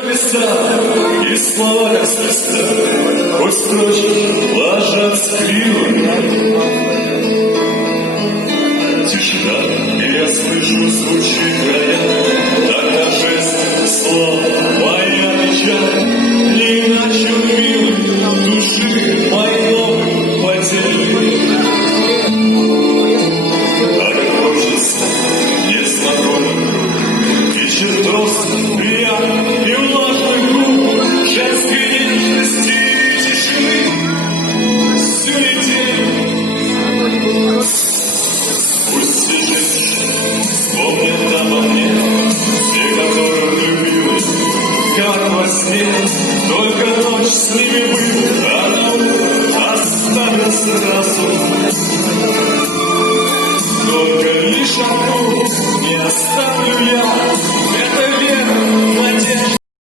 И слова расписать, хоть строчки ложатся криво. Тишина, и я слышу, звучит края, так торжественно слова моя печаль, не иначе милой души моей новой потери. Так хочется незнакомых рук, и чертовски приятно, и влажных губ, женской нежности и тишины, всю неделю. Пусть все женщины вспомнят обо мне, те, которых любилась, как во сне, только ночь с ними была, а на утро оставил сразу. Только лишь одну не оставлю я, это вера, надежда.